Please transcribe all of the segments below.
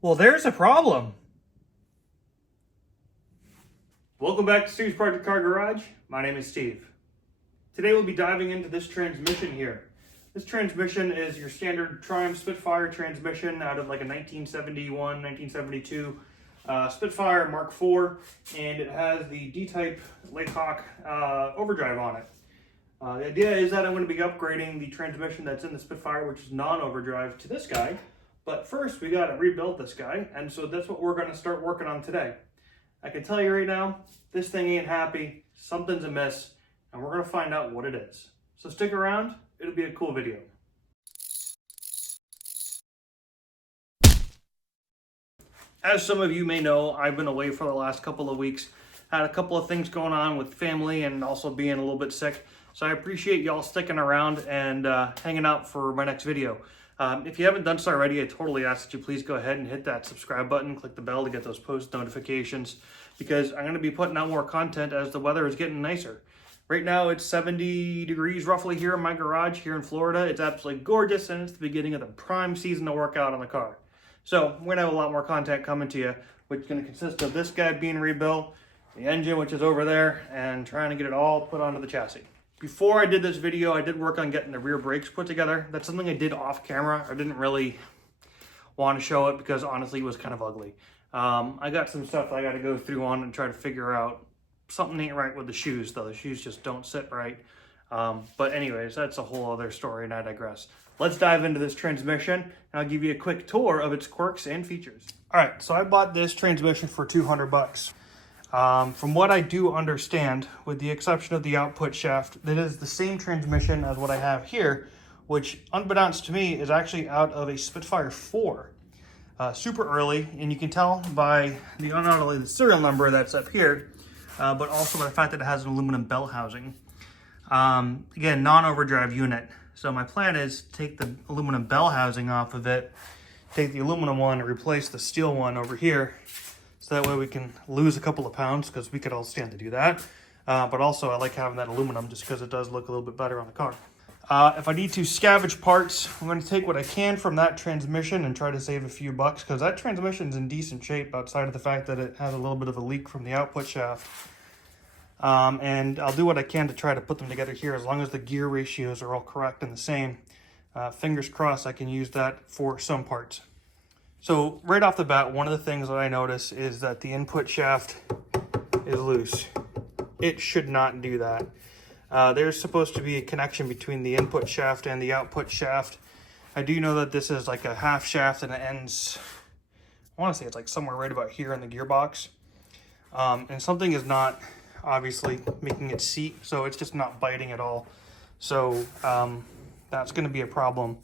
Well, there's a problem. Welcome back to Steve's Project Car Garage. My name is Steve. Today we'll be diving into this transmission here. This transmission is your standard Triumph Spitfire transmission out of like a 1971, 1972 Spitfire Mark IV, and it has the D-Type Lakehawk overdrive on it. The idea is that I'm going to be upgrading the transmission that's in the Spitfire, which is non-overdrive, to this guy. But first, we got to rebuild this guy, and so that's what we're going to start working on today. I can tell you right now, this thing ain't happy, something's amiss, and we're going to find out what it is. So stick around, it'll be a cool video. As some of you may know, I've been away for the last couple of weeks. Had a couple of things going on with family and also being a little bit sick. So I appreciate y'all sticking around and hanging out for my next video. If you haven't done so already, I totally ask that you please go ahead and hit that subscribe button, click the bell to get those post notifications, because I'm going to be putting out more content as the weather is getting nicer. Right now it's 70 degrees roughly here in my garage here in Florida. It's absolutely gorgeous, and it's the beginning of the prime season to work out on the car. So we're going to have a lot more content coming to you, which is going to consist of this guy being rebuilt, the engine, which is over there, and trying to get it all put onto the chassis. Before I did this video, I did work on getting the rear brakes put together. That's something I did off camera. I didn't really want to show it because honestly it was kind of ugly. I got some stuff I got to go through on and try to figure out. Something ain't right with the shoes though. The shoes just don't sit right. But anyways, that's a whole other story and I digress. Let's dive into this transmission and I'll give you a quick tour of its quirks and features. All right, so I bought this transmission for $200. From what I do understand, with the exception of the output shaft, that is the same transmission as what I have here, which unbeknownst to me is actually out of a Spitfire 4. Super early, and you can tell by not only the serial number that's up here, but also by the fact that it has an aluminum bell housing. Again, non-overdrive unit. So my plan is to take the aluminum bell housing off of it, take the aluminum one and replace the steel one over here. So that way we can lose a couple of pounds, because we could all stand to do that. But also I like having that aluminum just because it does look a little bit better on the car. If I need to scavenge parts, I'm going to take what I can from that transmission and try to save a few bucks, because that transmission's in decent shape outside of the fact that it has a little bit of a leak from the output shaft. And I'll do what I can to try to put them together here as long as the gear ratios are all correct and the same. Fingers crossed I can use that for some parts. So right off the bat, one of the things that I notice is that the input shaft is loose. It should not do that. There's supposed to be a connection between the input shaft and the output shaft. I do know that this is like a half shaft and it ends, I want to say it's like somewhere right about here in the gearbox. And something is not obviously making it seat, so it's just not biting at all. So that's going to be a problem.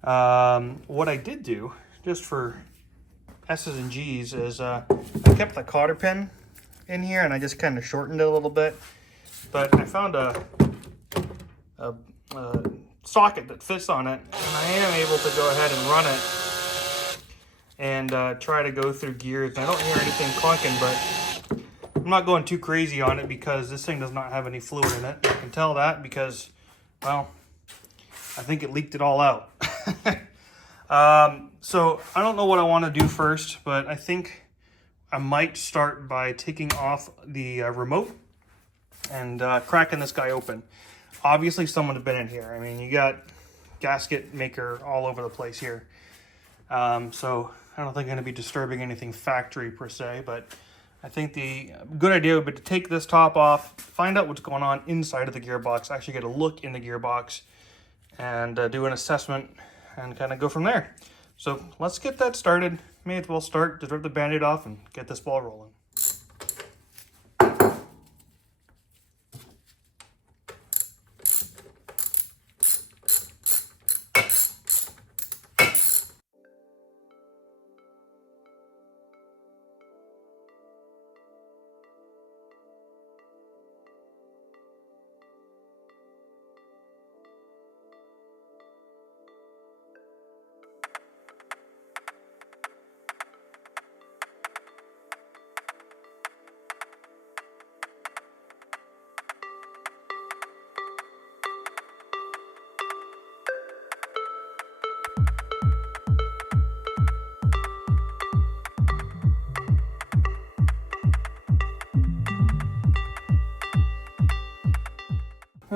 What I did do, just for S's and G's, is I kept the cotter pin in here and I just kind of shortened it a little bit. But I found a socket that fits on it, and I am able to go ahead and run it and try to go through gears. I don't hear anything clunking, but I'm not going too crazy on it because this thing does not have any fluid in it. I can tell that because, well, I think it leaked it all out. So I don't know what I want to do first, but I think I might start by taking off the remote and cracking this guy open. Obviously someone has been in here. I mean, you got gasket maker all over the place here. So I don't think I'm going to be disturbing anything factory per se, but I think the good idea would be to take this top off, find out what's going on inside of the gearbox, actually get a look in the gearbox, and do an assessment and kind of go from there. So let's get that started. May as well start, just rip the Band-Aid off and get this ball rolling.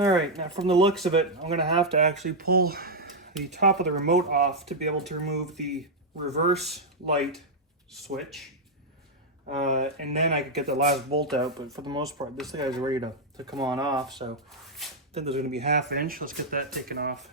All right, now from the looks of it, I'm gonna have to actually pull the top of the remote off to be able to remove the reverse light switch. And then I could get the last bolt out, but for the most part, this guy's ready to come on off. So I think there's gonna be 1/2 inch. Let's get that taken off.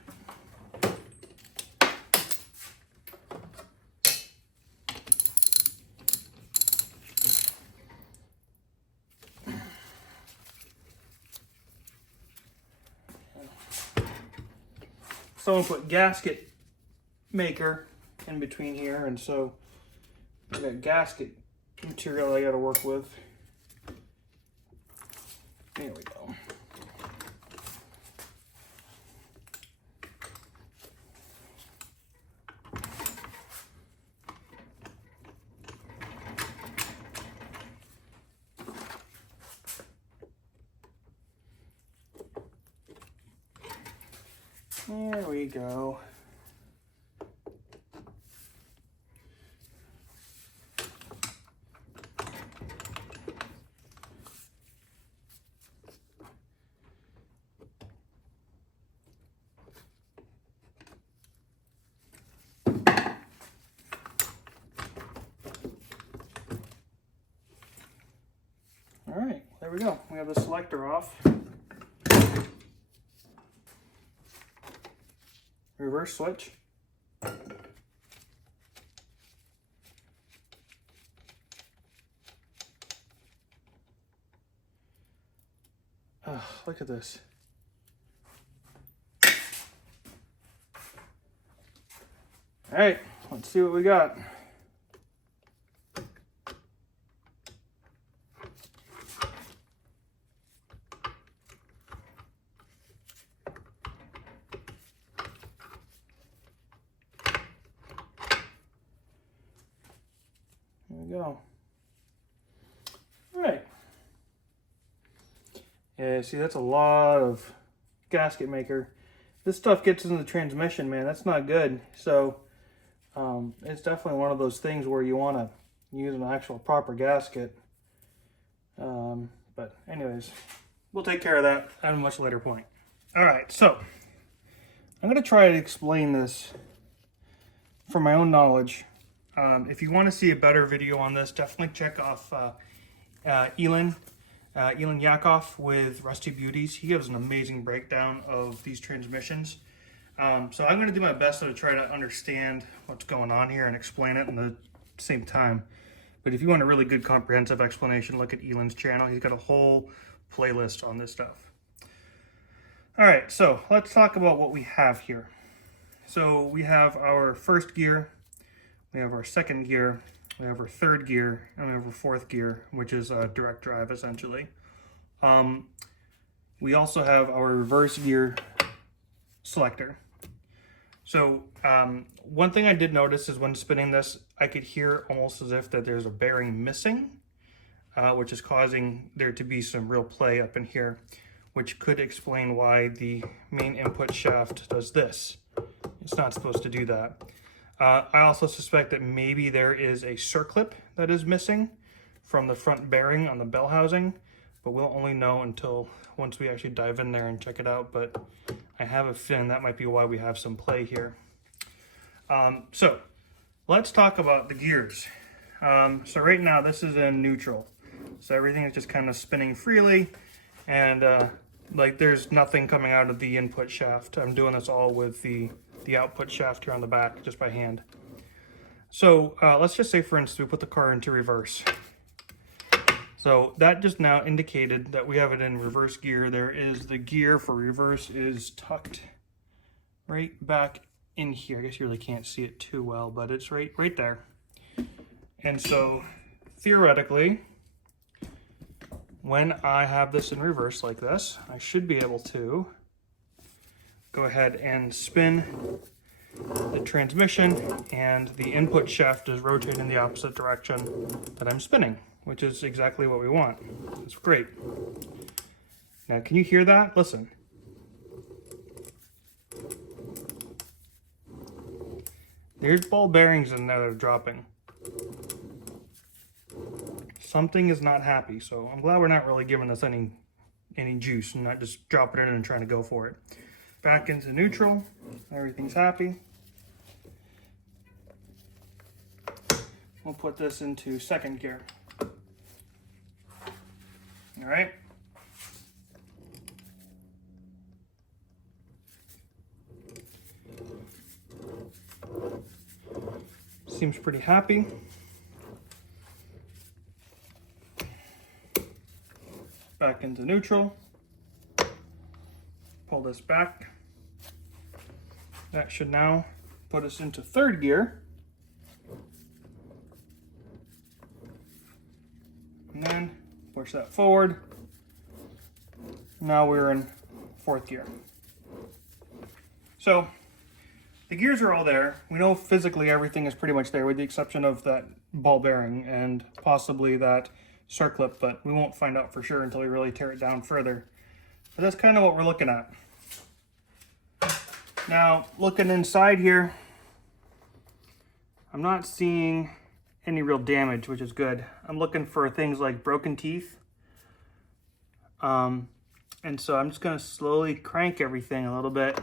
Someone put gasket maker in between here, and so I got gasket material I got to work with. There we go. There we go. All right, there we go. We have the selector off. Reverse switch. Oh, look at this. All right, let's see what we got. There we go. All right. Yeah, see, that's a lot of gasket maker. This stuff gets into the transmission, man. That's not good. So it's definitely one of those things where you want to use an actual proper gasket. But anyways, we'll take care of that at a much later point. All right, so I'm going to try to explain this from my own knowledge. If you want to see a better video on this, definitely check off Elon Yakov with Rusty Beauties. He gives an amazing breakdown of these transmissions. So I'm going to do my best to try to understand what's going on here and explain it in the same time. But if you want a really good comprehensive explanation, look at Elon's channel. He's got a whole playlist on this stuff. All right, so let's talk about what we have here. So we have our first gear, we have our second gear, we have our third gear, and we have our fourth gear, which is direct drive essentially. We also have our reverse gear selector. So one thing I did notice is when spinning this, I could hear almost as if that there's a bearing missing, which is causing there to be some real play up in here, which could explain why the main input shaft does this. It's not supposed to do that. I also suspect that maybe there is a circlip that is missing from the front bearing on the bell housing, but we'll only know until once we actually dive in there and check it out. But I have a feeling that might be why we have some play here. So let's talk about the gears. So right now this is in neutral. So everything is just kind of spinning freely, and like there's nothing coming out of the input shaft. I'm doing this all with the output shaft here on the back, just by hand. So let's just say, for instance, we put the car into reverse. So that just now indicated that we have it in reverse gear. There is the gear for reverse is tucked right back in here. I guess you really can't see it too well, but it's right there. And so theoretically, when I have this in reverse like this, I should be able to go ahead and spin the transmission, and the input shaft is rotating in the opposite direction that I'm spinning, which is exactly what we want. It's great. Now, can you hear that? Listen. There's ball bearings in there that are dropping. Something is not happy, so I'm glad we're not really giving this any any juice and not just dropping it in and trying to go for it. Back into neutral, everything's happy. We'll put this into second gear. All right. Seems pretty happy. Back into neutral. Pull this back. That should now put us into third gear. And then push that forward. Now we're in fourth gear. So the gears are all there. We know physically everything is pretty much there with the exception of that ball bearing and possibly that circlip, but we won't find out for sure until we really tear it down further. But that's kind of what we're looking at. Now, looking inside here, I'm not seeing any real damage, which is good. I'm looking for things like broken teeth. And so I'm just going to slowly crank everything a little bit.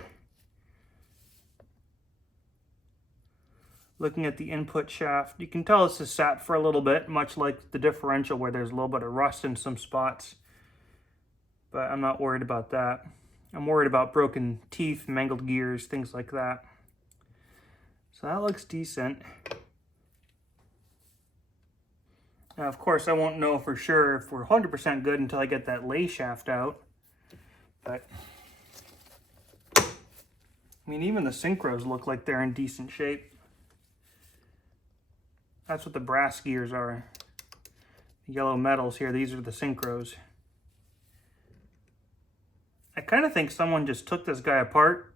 Looking at the input shaft, you can tell this has sat for a little bit, much like the differential where there's a little bit of rust in some spots. But I'm not worried about that. I'm worried about broken teeth, mangled gears, things like that. So that looks decent. Now, of course, I won't know for sure if we're 100% good until I get that lay shaft out. But, I mean, even the synchros look like they're in decent shape. That's what the brass gears are. The yellow metals here, these are the synchros. I kind of think someone just took this guy apart,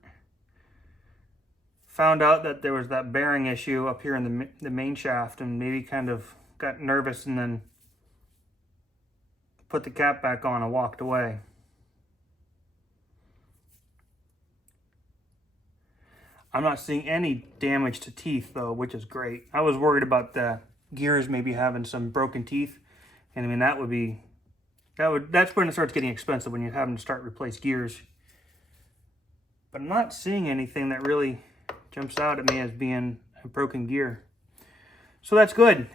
found out that there was that bearing issue up here in the main shaft, and maybe kind of got nervous and then put the cap back on and walked away. I'm not seeing any damage to teeth though, which is great. I was worried about the gears maybe having some broken teeth, and I mean that's when it starts getting expensive, when you're having to start replace gears. But I'm not seeing anything that really jumps out at me as being a broken gear. So that's good.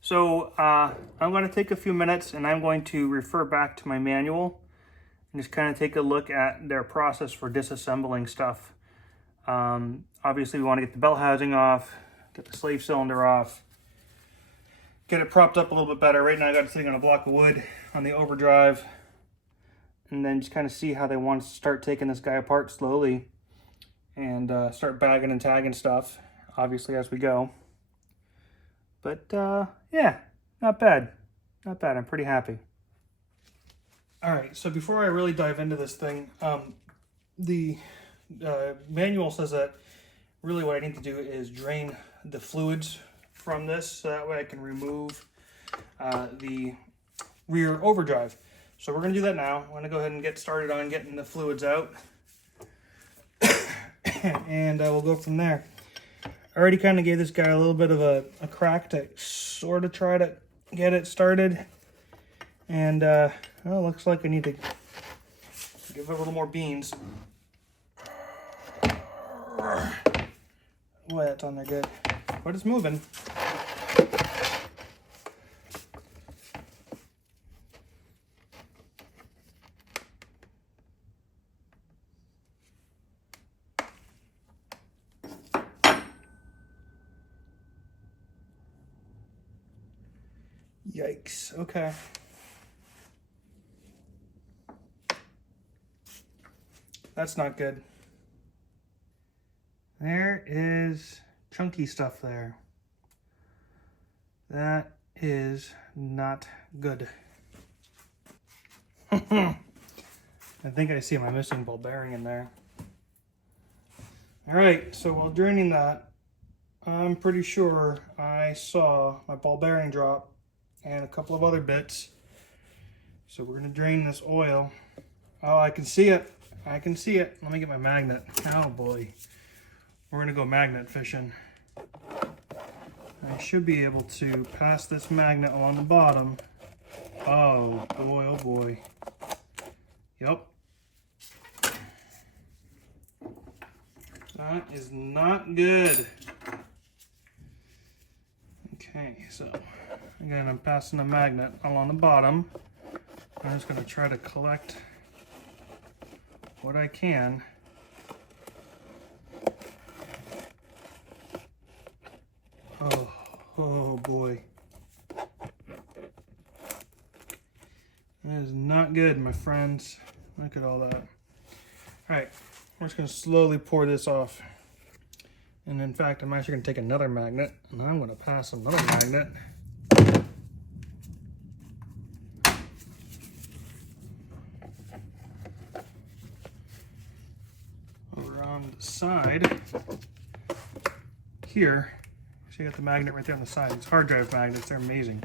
So I'm going to take a few minutes and I'm going to refer back to my manual and just kind of take a look at their process for disassembling stuff. Obviously we want to get the bell housing off, get the slave cylinder off, get it propped up a little bit better. Right now I got it sitting on a block of wood on the overdrive, and then just kind of see how they want to start taking this guy apart slowly and start bagging and tagging stuff, obviously, as we go. But yeah, not bad. Not bad. I'm pretty happy. All right, so before I really dive into this thing, the manual says that really what I need to do is drain the fluids from this so that way I can remove the rear overdrive. So we're going to do that now. I'm going to go ahead and get started on getting the fluids out and we'll go from there. I already kind of gave this guy a little bit of a crack to sort of try to get it started, and well, it looks like I need to give it a little more beans. Boy, that's on there good, but it's moving. Yikes, okay. That's not good. There is chunky stuff there. That is not good. I think I see my missing ball bearing in there. All right, so while draining that, I'm pretty sure I saw my ball bearing drop and a couple of other bits. So we're gonna drain this oil. Oh, I can see it. I can see it. Let me get my magnet. Oh boy. We're gonna go magnet fishing. I should be able to pass this magnet along the bottom Oh boy, oh boy. Yep. That is not good. Okay, so again, I'm passing a magnet along the bottom. I'm just going to try to collect what I can. Oh boy. That is not good, my friends. Look at all that. All right, we're just going to slowly pour this off. And in fact, I'm actually going to take another magnet, and I'm going to pass another magnet over on the side here. So you got the magnet right there on the side. These hard drive magnets, they're amazing.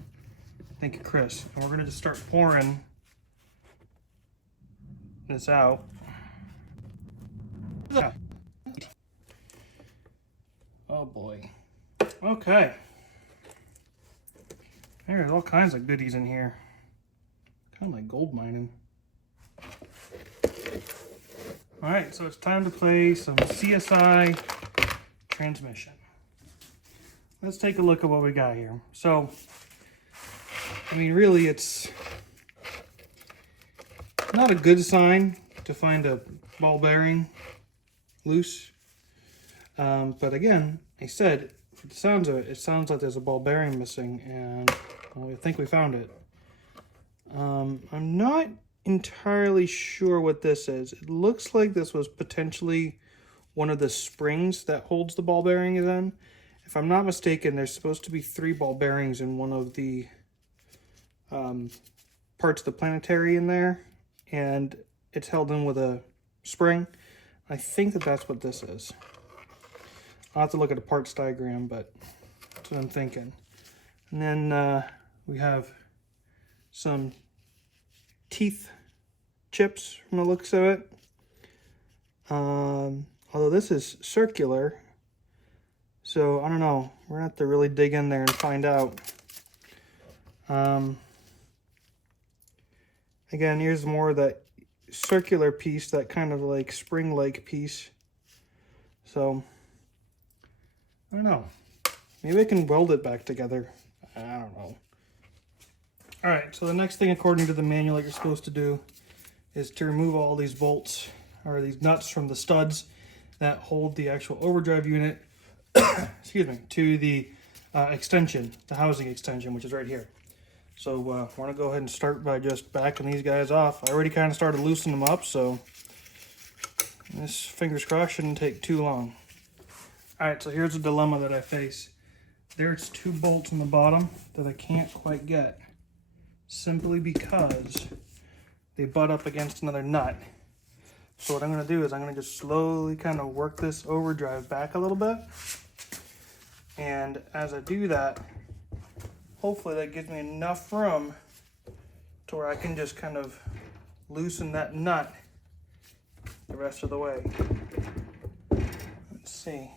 Thank you, Chris. And we're going to just start pouring this out. Oh boy. Okay. There's all kinds of goodies in here. Kind of like gold mining. Alright, so it's time to play some CSI Transmission. Let's take a look at what we got here. So, I mean, really, it's not a good sign to find a ball bearing loose. But again, I said, for the sounds of it, it sounds like there's a ball bearing missing, and well, I think we found it. I'm not entirely sure what this is. It looks like this was potentially one of the springs that holds the ball bearings in. If I'm not mistaken, there's supposed to be 3 ball bearings in one of the parts of the planetary in there, and it's held in with a spring. I think that that's what this is. I'll have to look at a parts diagram, but that's what I'm thinking. And then we have some teeth chips from the looks of it. Although this is circular, so I don't know. We're gonna have to really dig in there and find out. Again, here's more of that circular piece, that kind of like spring-like piece. So, I don't know. Maybe I can weld it back together. I don't know. Alright, so the next thing according to the manual that you're supposed to do is to remove all these bolts, or these nuts from the studs that hold the actual overdrive unit, excuse me, to the extension, the housing extension, which is right here. So I want to go ahead and start by just backing these guys off. I already kind of started loosening them up, so this, fingers crossed, shouldn't take too long. Alright, so here's the dilemma that I face. There's 2 bolts on the bottom that I can't quite get, simply because they butt up against another nut. So what I'm going to do is I'm going to just slowly kind of work this overdrive back a little bit. And as I do that, hopefully that gives me enough room to where I can just kind of loosen that nut the rest of the way. Let's see.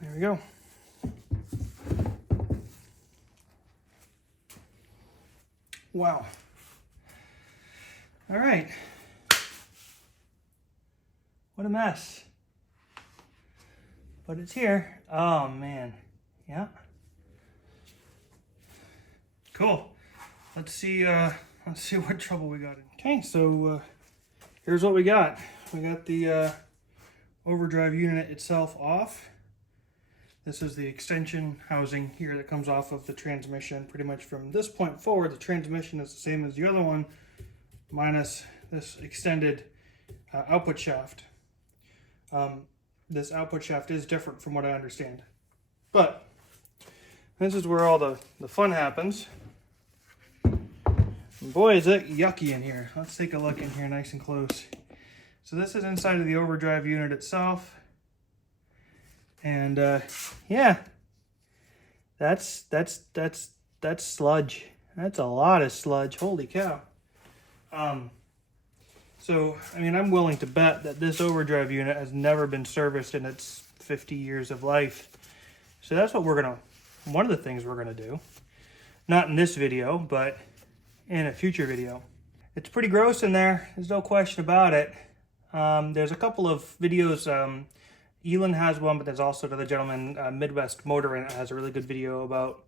There we go. Wow. All right. What a mess. But it's here. Oh man. Yeah. Cool. Let's see what trouble we got in. Okay, so here's what we got. We got the overdrive unit itself off. This is the extension housing here that comes off of the transmission. Pretty much from this point forward, the transmission is the same as the other one, minus this extended output shaft. This output shaft is different from what I understand. But this is where all the fun happens. And boy, is it yucky in here. Let's take a look in here nice and close. So this is inside of the overdrive unit itself. And yeah, that's sludge. That's a lot of sludge. Holy cow. So, I mean, I'm willing to bet that this overdrive unit has never been serviced in its 50 years of life. So that's what one of the things we're gonna do. Not in this video, but in a future video. It's pretty gross in there. There's no question about it. There's a couple of videos. Elon has one, but there's also another gentleman, Midwest Motoring, that has a really good video about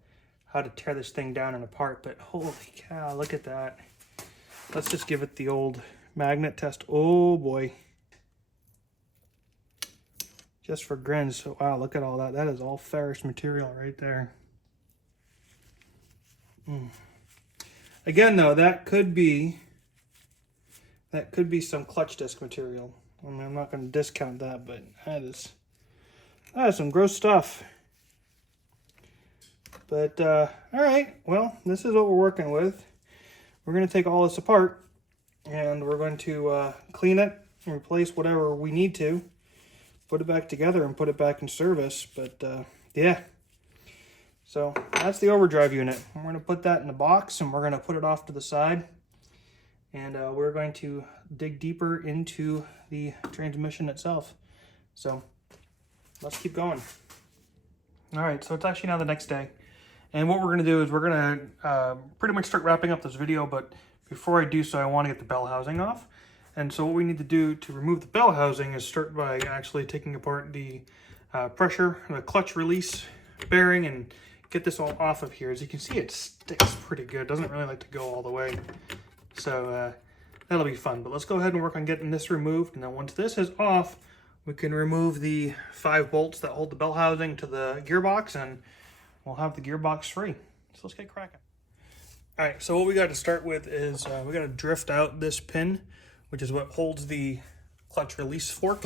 how to tear this thing down and apart. But holy cow, look at that. Let's just give it the old magnet test. Oh boy. Just for grins. So wow, look at all that. That is all ferrous material right there. Again though, that could be some clutch disc material. I mean, I'm not going to discount that, but that is some gross stuff. But all right, well, this is what we're working with. We're going to take all this apart, and we're going to clean it and replace whatever we need to, put it back together and put it back in service. But yeah, so that's the overdrive unit. We're going to put that in a box, and we're going to put it off to the side, and we're going to dig deeper into the transmission itself. So let's keep going. All right, so it's actually now the next day. And what we're going to do is we're going to pretty much start wrapping up this video, but before I do so, I want to get the bell housing off. And so what we need to do to remove the bell housing is start by actually taking apart the pressure, the clutch release bearing, and get this all off of here. As you can see, it sticks pretty good. It doesn't really like to go all the way. So that'll be fun. But let's go ahead and work on getting this removed. And then once this is off, we can remove the 5 bolts that hold the bell housing to the gearbox, and we'll have the gearbox free. So let's get cracking. All right, so what we got to start with is we got to drift out this pin, which is what holds the clutch release fork.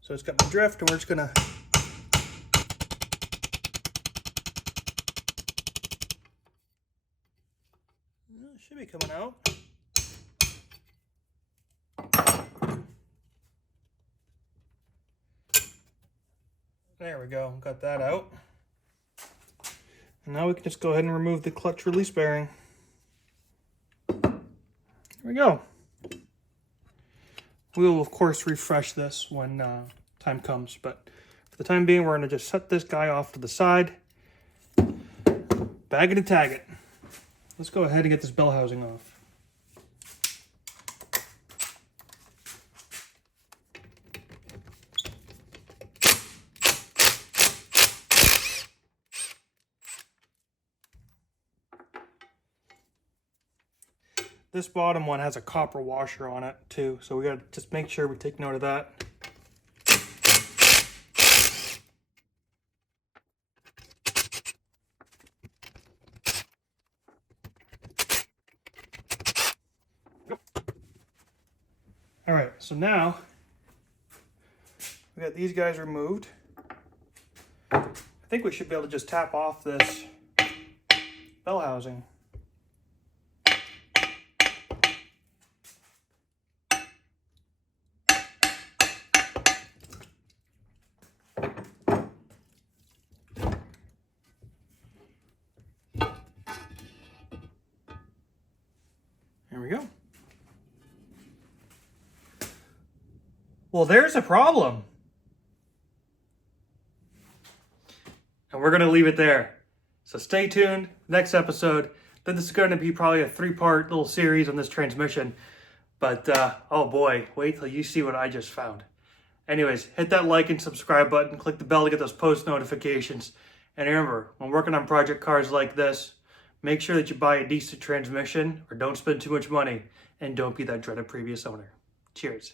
So it's got my drift, and we're just gonna it should be coming out. There we go, got that out. And now we can just go ahead and remove the clutch release bearing. There we go. We will, of course, refresh this when time comes, but for the time being, we're going to just set this guy off to the side, bag it and tag it. Let's go ahead and get this bell housing off. This bottom one has a copper washer on it too, so we gotta just make sure we take note of that. All right, so now we got these guys removed. I think we should be able to just tap off this bell housing. There we go. Well, there's a problem. And we're going to leave it there. So stay tuned. Next episode. Then this is going to be probably a 3-part little series on this transmission. But, oh boy, wait till you see what I just found. Anyways, hit that like and subscribe button. Click the bell to get those post notifications. And remember, when working on project cars like this, make sure that you buy a decent transmission or don't spend too much money. And don't be that dreaded previous owner. Cheers.